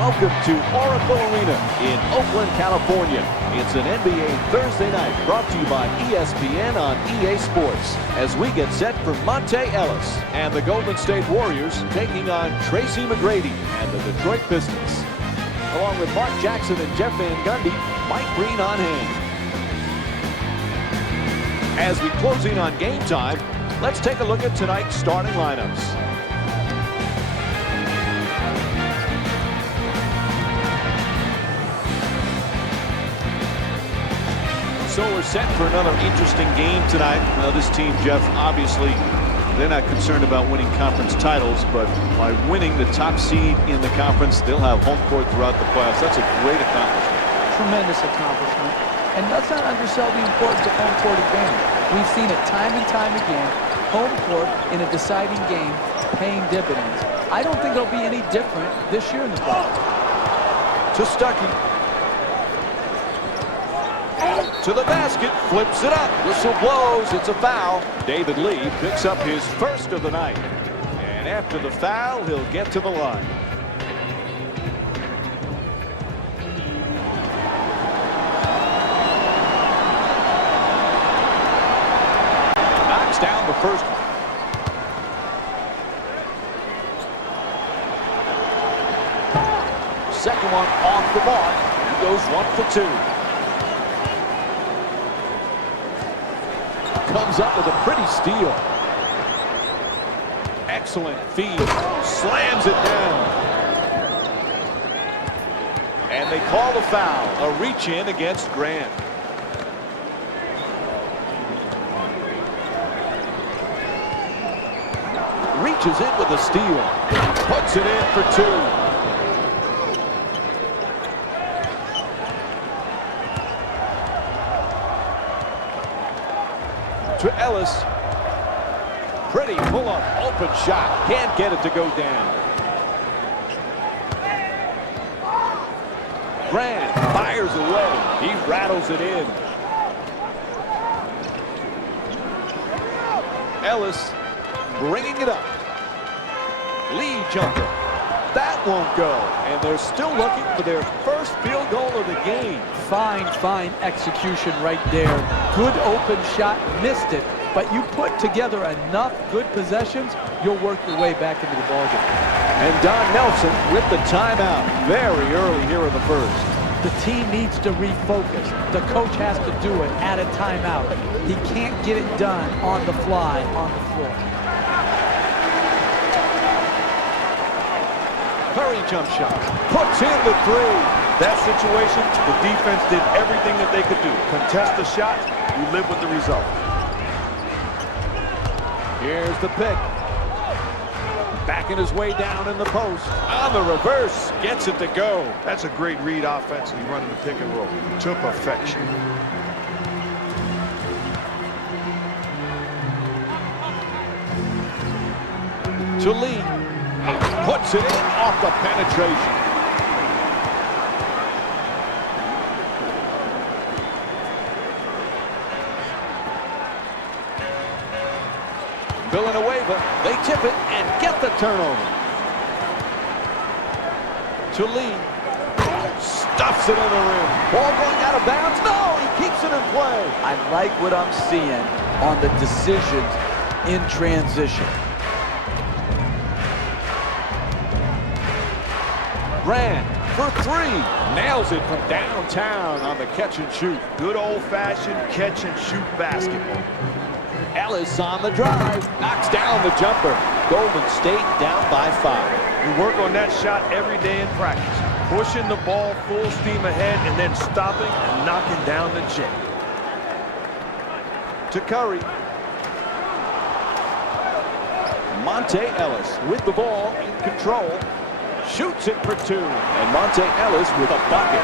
Welcome to Oracle Arena in Oakland, California. It's an NBA Thursday night brought to you by ESPN on EA Sports as we get set for Monte Ellis and the Golden State Warriors taking on Tracy McGrady and the Detroit Pistons. Along with Mark Jackson and Jeff Van Gundy, Mike Breen on hand. As we close in on game time, let's take a look at tonight's starting lineups. So we're set for another interesting game tonight. Now this team, Jeff, obviously they're not concerned about winning conference titles, but by winning the top seed in the conference, they'll have home court throughout the playoffs. That's a great accomplishment. Tremendous accomplishment. And let's not undersell the importance of home court advantage. We've seen it time and time again. Home court in a deciding game paying dividends. I don't think it'll be any different this year in the playoffs. To Stuckey. To the basket, flips it up. Whistle blows, it's a foul. David Lee picks up his first of the night. And after the foul, he'll get to the line. Knocks down the first one. Second one off the mark. He goes 1 for 2. Comes up with a pretty steal. Excellent feed. Slams it down. And they call the foul. A reach in against Grant. Reaches in with a steal. Puts it in for 2. To Ellis. Pretty pull-up, open shot. Can't get it to go down. Grant fires away. He rattles it in. Ellis bringing it up. Lead jumper. That won't go. And they're still looking for their first field goal of the game. Fine execution right there. Good open shot, missed it, but you put together enough good possessions, you'll work your way back into the ballgame. And Don Nelson with the timeout very early here in the first. The team needs to refocus. The coach has to do it at a timeout. He can't get it done on the fly on the floor. Curry jump shot. Puts in the 3. That situation, the defense did everything that they could do. Contest the shot, you live with the result. Here's the pick. Backing his way down in the post. On the reverse, gets it to go. That's a great read offensively, running the pick and roll to perfection. To Lee. Puts it in off the penetration. Villanueva, they tip it and get the turnover. To Lee. Stuffs it in the rim. Ball going out of bounds. No, he keeps it in play. I like what I'm seeing on the decisions in transition. Grant for 3. Nails it from downtown on the catch and shoot. Good old-fashioned catch and shoot basketball. Ellis on the drive. Knocks down the jumper. Golden State down by 5. You work on that shot every day in practice. Pushing the ball full steam ahead and then stopping and knocking down the jam. To Curry. Monte Ellis with the ball in control. Shoots it for 2. And Monte Ellis with a bucket.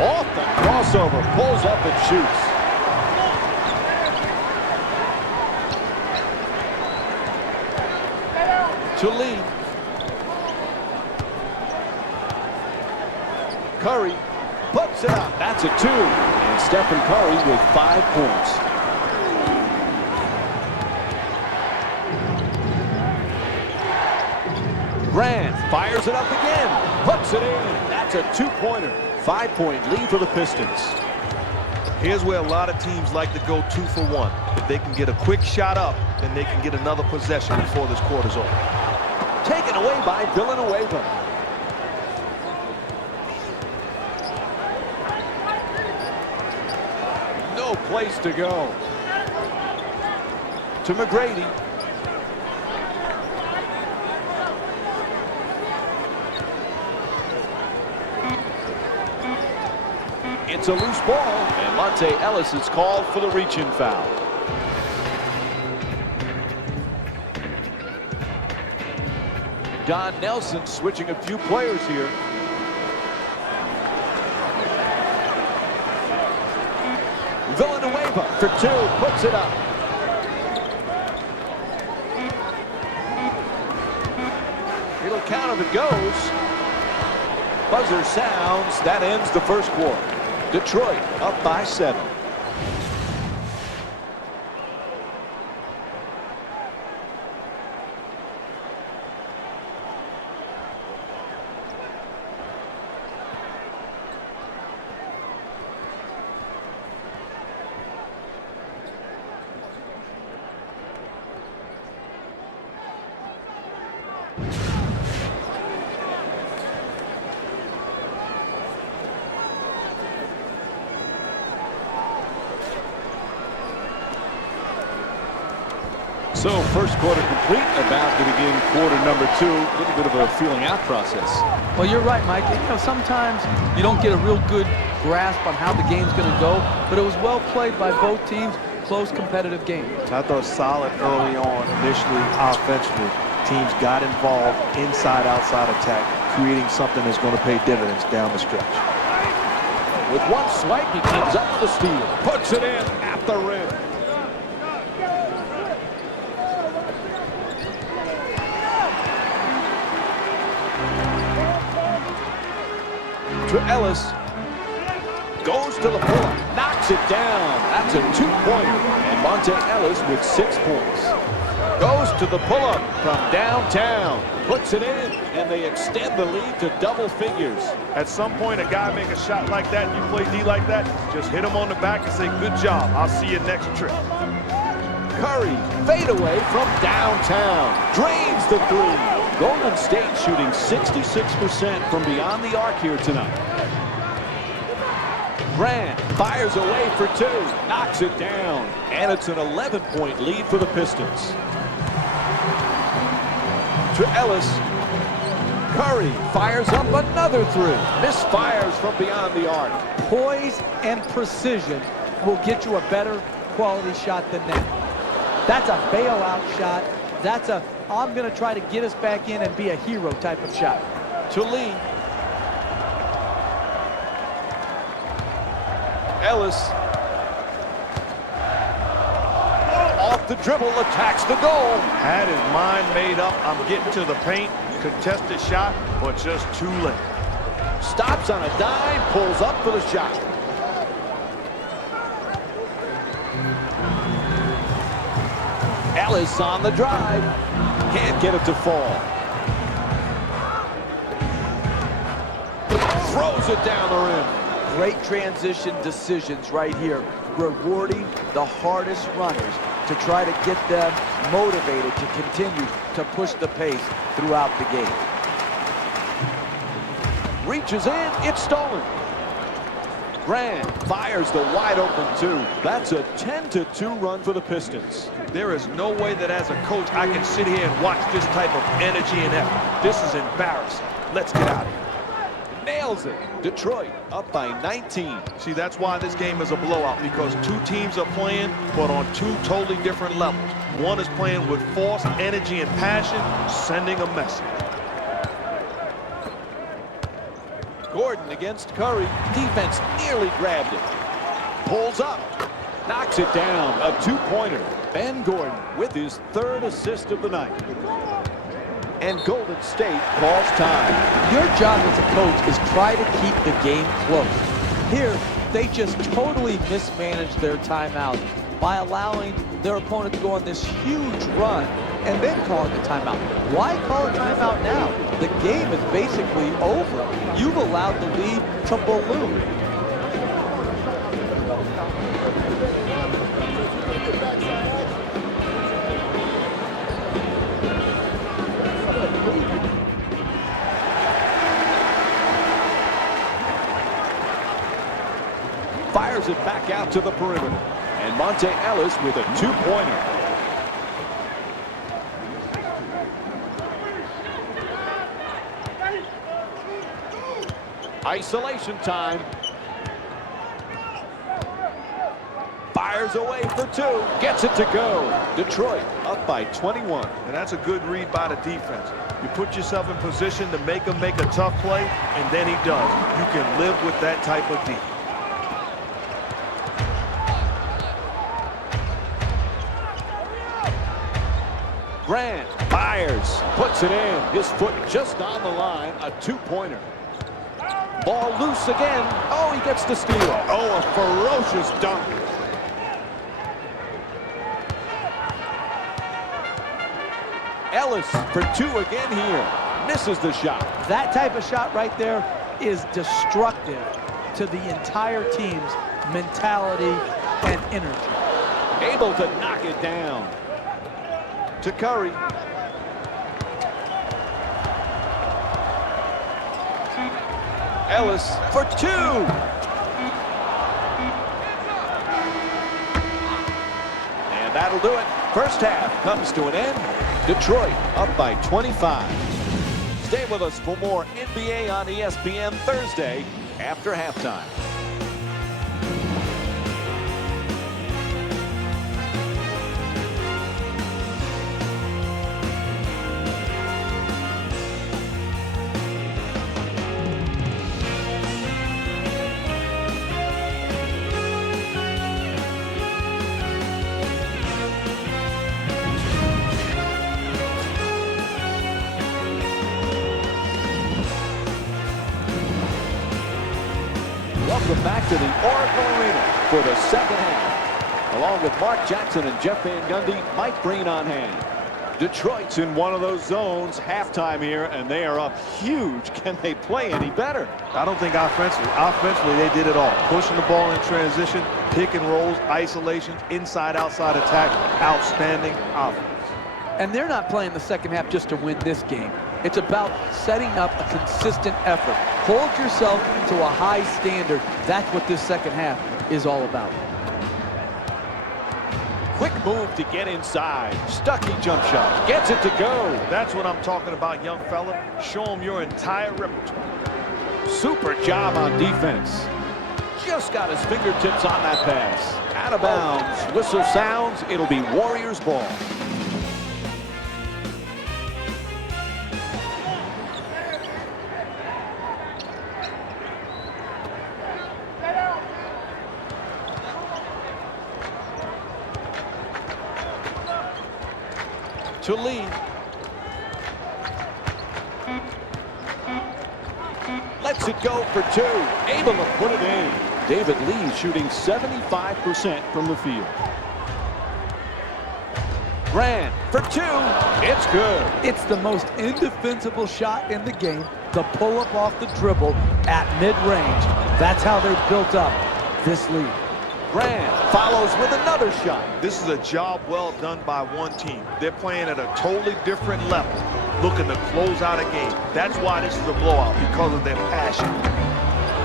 Off the crossover. Pulls up and shoots. To Lee. Curry puts it up. That's a 2. And Stephen Curry with 5 points. Grant fires it up again. Puts it in. That's a two-pointer. 5-point lead for the Pistons. Here's where a lot of teams like to go 2 for 1. If they can get a quick shot up, then they can get another possession before this quarter's over. Taken away by Villanueva. No place to go. To McGrady. It's a loose ball, and Monte Ellis is called for the reach-in foul. Don Nelson switching a few players here. Villanueva for 2, puts it up. It'll count if it goes. Buzzer sounds. That ends the first quarter. Detroit up by 7. So first quarter complete, about to begin quarter number 2. A little bit of a feeling out process. Well, you're right, Mike. You know, sometimes you don't get a real good grasp on how the game's going to go, but it was well played by both teams. Close, competitive game. I thought solid early on, initially offensively. Teams got involved inside, outside attack, creating something that's going to pay dividends down the stretch. With one swipe, he comes up with a steal. Puts it in at the rim. To Ellis. Goes to the pull-up. Knocks it down. That's a two-pointer. And Monte Ellis with 6 points. Goes to the pull-up from downtown. Puts it in. And they extend the lead to double figures. At some point, a guy make a shot like that, you play D like that, just hit him on the back and say, good job. I'll see you next trip. Curry, fade away from downtown. Drains the 3. Golden State shooting 66% from beyond the arc here tonight. Grant fires away for 2. Knocks it down. And it's an 11-point lead for the Pistons. To Ellis. Curry fires up another 3. Misfires from beyond the arc. Poise and precision will get you a better quality shot than that. That's a bailout shot. That's a, I'm going to try to get us back in and be a hero type of shot. To Lee. Ellis. Off the dribble, attacks the goal. Had his mind made up. I'm getting to the paint. Contested shot, but just too late. Stops on a dime, pulls up for the shot. Ellis on the drive. Can't get it to fall. Throws it down the rim. Great transition decisions right here, rewarding the hardest runners to try to get them motivated to continue to push the pace throughout the game. Reaches in, it's stolen. Grant fires the wide open 2. That's a 10-2 run for the Pistons. There is no way that as a coach I can sit here and watch this type of energy and effort. This is embarrassing. Let's get out of here. Nails it. Detroit up by 19. See, that's why this game is a blowout, because 2 teams are playing, but on 2 totally different levels. One is playing with force, energy, and passion, sending a message. Gordon against Curry. Defense nearly grabbed it. Pulls up. Knocks it down. A 2-pointer. Ben Gordon with his 3rd assist of the night. And Golden State calls time. Your job as a coach is try to keep the game close. Here, they just totally mismanaged their timeout. by allowing their opponent to go on this huge run and then calling a timeout. Why call a timeout now? The game is basically over. You've allowed the lead to balloon. Fires it back out to the perimeter. And Monte Ellis with a two-pointer. Isolation time. Fires away for two. Gets it to go. Detroit up by 21. And that's a good read by the defense. You put yourself in position to make him make a tough play, and then he does. You can live with that type of D. Grant fires, puts it in. His foot just on the line, a two-pointer. Ball loose again. Oh, he gets the steal. Oh, a ferocious dunk. Ellis for two again here. Misses the shot. That type of shot right there is destructive to the entire team's mentality and energy. Able to knock it down. To Curry. Ellis for two. And that'll do it. First half comes to an end. Detroit up by 25. Stay with us for more NBA on ESPN Thursday after halftime. Welcome back to the Oracle Arena for the second half. Along with Mark Jackson and Jeff Van Gundy, Mike Breen on hand. Detroit's in one of those zones, halftime here, and they are up huge. Can they play any better? I don't think offensively they did it all. Pushing the ball in transition, pick and rolls, isolation, inside-outside attack, outstanding offense. And they're not playing the second half just to win this game. It's about setting up a consistent effort. Hold yourself to a high standard. That's what this second half is all about. Quick move to get inside. Stuckey jump shot. Gets it to go. That's what I'm talking about, young fella. Show them your entire repertoire. Super job on defense. Just got his fingertips on that pass. Out of bounds. Whistle sounds. It'll be Warriors ball. To Lee. Lets it go for two. Able to put it in. David Lee shooting 75% from the field. Grant for two. It's good. It's the most indefensible shot in the game. The pull-up off the dribble at mid-range. That's how they built up this lead. Grant follows with another shot. This is a job well done by one team. They're playing at a totally different level, looking to close out a game. That's why this is a blowout, because of their passion.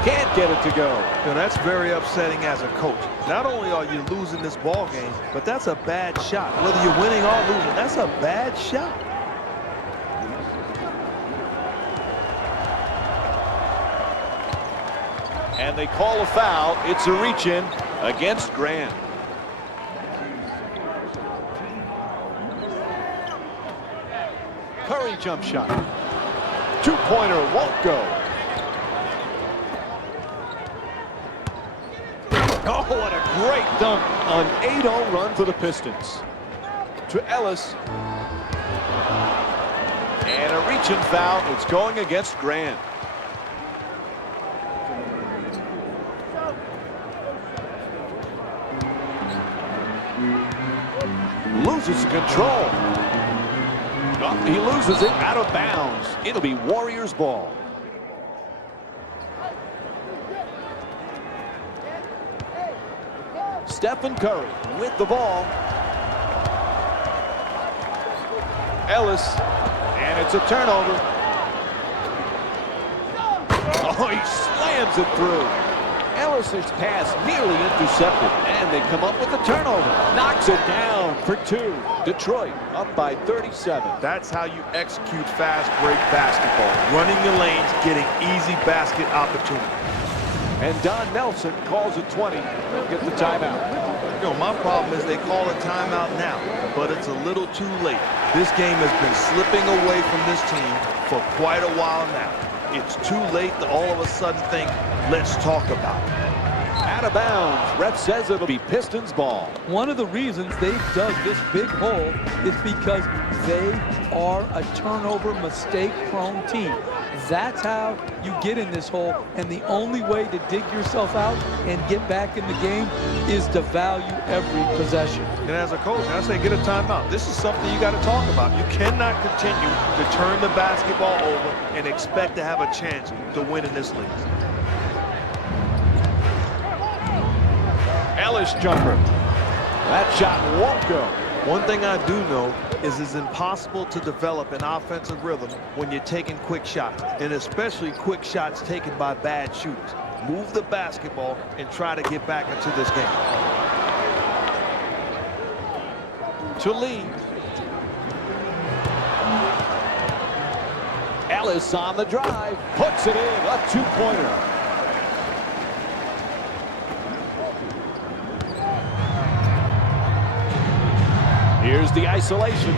Can't get it to go. You know, that's very upsetting as a coach. Not only are you losing this ball game, but that's a bad shot. Whether you're winning or losing, that's a bad shot. And they call a foul. It's a reach-in against Grant. Curry jump shot. Two-pointer won't go. Oh, what a great dunk. An 8-0 run for the Pistons. To Ellis. And a reach-in foul. It's going against Grant. loses control. Oh, he loses it out of bounds. It'll be Warriors ball. Stephen Curry with the ball. Ellis, and it's a turnover. Oh, he slams it through. Ellis's pass nearly intercepted, and they come up with a turnover. Knocks it down for 2. Detroit up by 37. That's how you execute fast break basketball. Running the lanes, getting easy basket opportunities. And Don Nelson calls it 20. They'll get the timeout. You know, my problem is they call a timeout now, but it's a little too late. This game has been slipping away from this team for quite a while now. It's too late to all of a sudden think, let's talk about it. Out of bounds. Ref says it'll be Pistons ball. One of the reasons they've dug this big hole is because they are a turnover mistake-prone team. That's how you get in this hole, and the only way to dig yourself out and get back in the game is to value every possession. And as a coach, I say get a timeout. This is something you got to talk about. You cannot continue to turn the basketball over and expect to have a chance to win in this league. Ellis jumper. That shot won't go. One thing I do know is it's impossible to develop an offensive rhythm when you're taking quick shots, and especially quick shots taken by bad shooters. Move the basketball and try to get back into this game. To Lee. Ellis on the drive. Puts it in. A 2-pointer. Here's the isolation.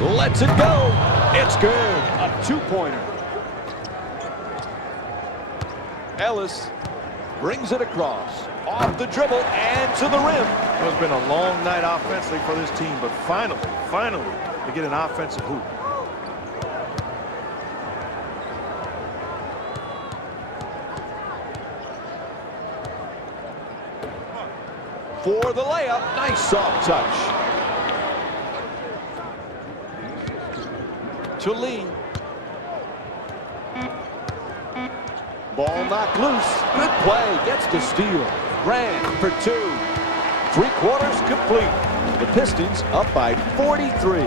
Lets it go. It's good. A 2-pointer. Ellis brings it across. Off the dribble and to the rim. It's been a long night offensively for this team, but finally, they get an offensive hoop. For the layup. Nice soft touch. To Lee. Ball knocked loose. Good play. Gets the steal. Grant for 2. 3/4 complete. The Pistons up by 43.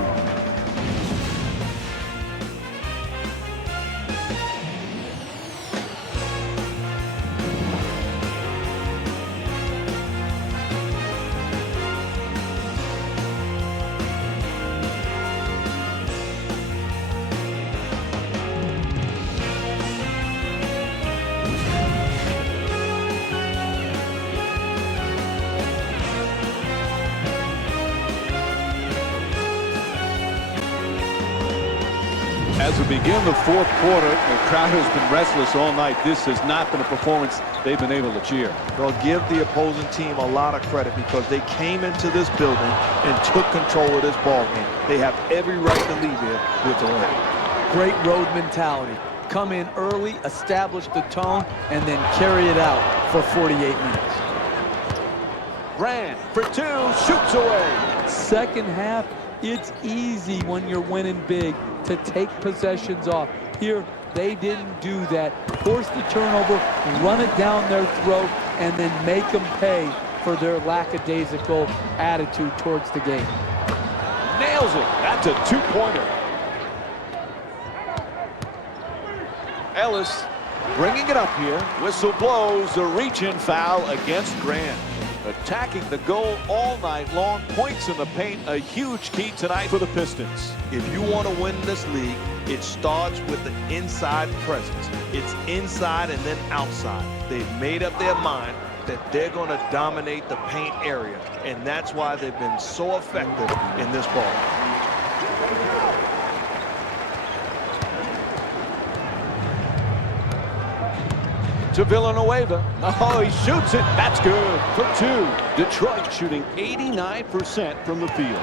As we begin the 4th quarter, the crowd has been restless all night. This has not been a performance they've been able to cheer. They'll give the opposing team a lot of credit because they came into this building and took control of this ball game. They have every right to leave here with a win. Great road mentality. Come in early, establish the tone, and then carry it out for 48 minutes. Grant for 2. Shoots away. Second half, it's easy when you're winning big to take possessions off. Here, they didn't do that. Force the turnover, run it down their throat, and then make them pay for their lackadaisical attitude towards the game. Nails it. That's a 2-pointer. Ellis bringing it up here. Whistle blows. A reach-in foul against Grant. Attacking the goal all night long. Points in the paint. A huge key tonight for the Pistons. If you want to win this league, it starts with the inside presence. It's inside and then outside. They've made up their mind that they're going to dominate the paint area, and that's why they've been so effective in this ball. To Villanueva. Oh, he shoots it. That's good for 2. Detroit shooting 89% from the field.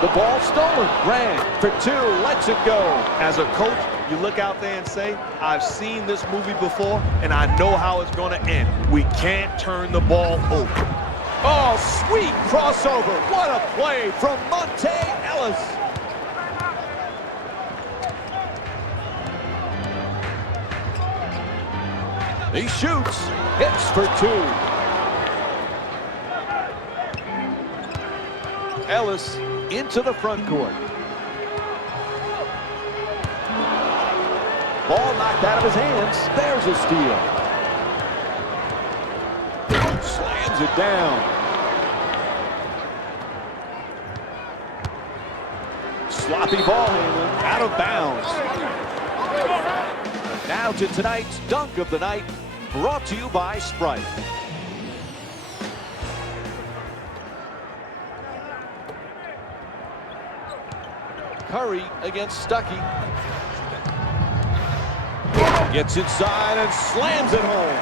The ball stolen. Grant for 2. Lets it go. As a coach, You look out there and say, I've seen this movie before, and I know how it's going to end. We can't turn the ball over. Oh, sweet crossover. What a play from Monte Ellis. He shoots, hits for two. Ellis into the front court. Ball knocked out of his hands. There's a steal. Slams it down. Sloppy ball handling, out of bounds. Now to tonight's dunk of the night, brought to you by Sprite. Curry against Stuckey. Gets inside and slams it home.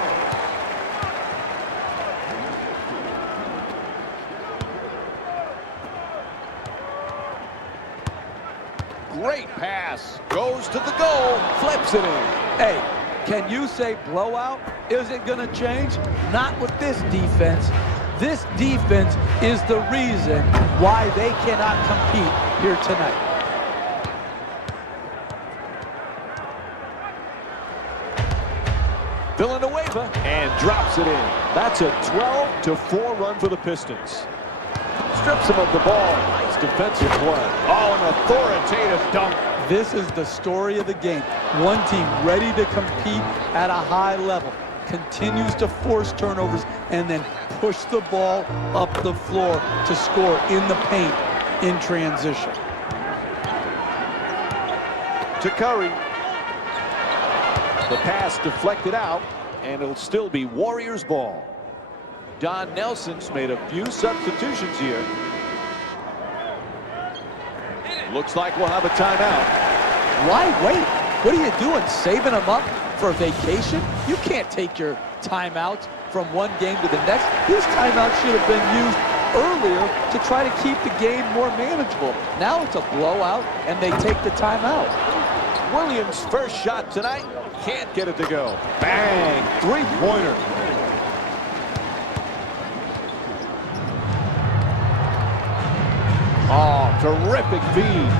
Great pass. Goes to the goal. Flips it in. Hey, can you say blowout isn't going to change? Not with this defense. This defense is the reason why they cannot compete here tonight. Villanueva and drops it in. That's a 12-4 run for the Pistons. Strips him of the ball. Nice defensive play. Oh, an authoritative dunk. This is the story of the game. One team ready to compete at a high level, continues to force turnovers, and then push the ball up the floor to score in the paint in transition. To Curry. The pass deflected out, and it'll still be Warriors ball. Don Nelson's made a few substitutions here. Looks like we'll have a timeout. Why wait? What are you doing, saving them up for a vacation? You can't take your timeouts from one game to the next. These timeouts should have been used earlier to try to keep the game more manageable. Now it's a blowout, and they take the timeout. Williams' first shot tonight. Can't get it to go. Bang! Three-pointer. Oh, terrific feed.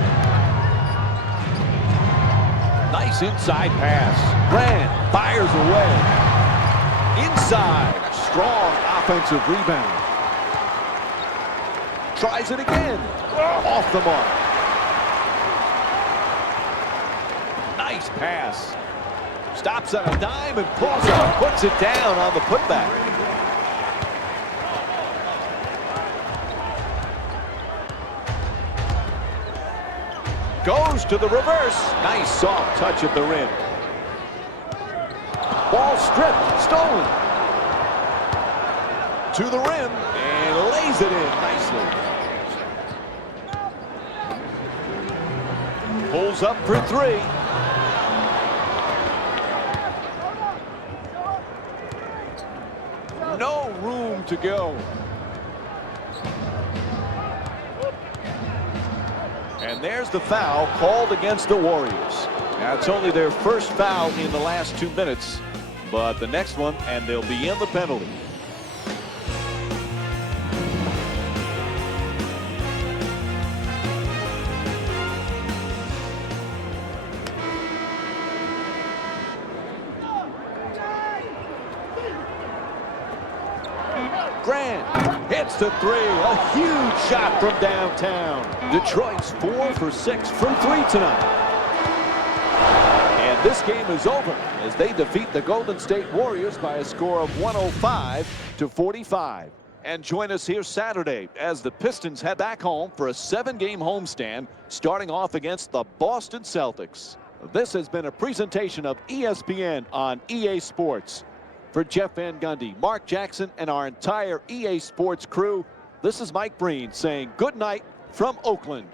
Nice inside pass. Grant fires away. Inside. Strong offensive rebound. Tries it again. Off the mark. Nice pass. Stops on a dime and pulls up. Puts it down on the putback. Goes to the reverse. Nice soft touch at the rim. Ball stripped. Stolen. To the rim. And lays it in nicely. Pulls up for three. No room to go. And there's the foul called against the Warriors. Now it's only their first foul in the last 2 minutes, but the next one, and they'll be in the penalty. Grant hits the three. A huge shot from downtown. Detroit's 4 for 6 from 3 tonight. And this game is over as they defeat the Golden State Warriors by a score of 105-45. And join us here Saturday as the Pistons head back home for a 7-game homestand, starting off against the Boston Celtics. This has been a presentation of ESPN on EA Sports. For Jeff Van Gundy, Mark Jackson, and our entire EA Sports crew, this is Mike Breen saying good night from Oakland.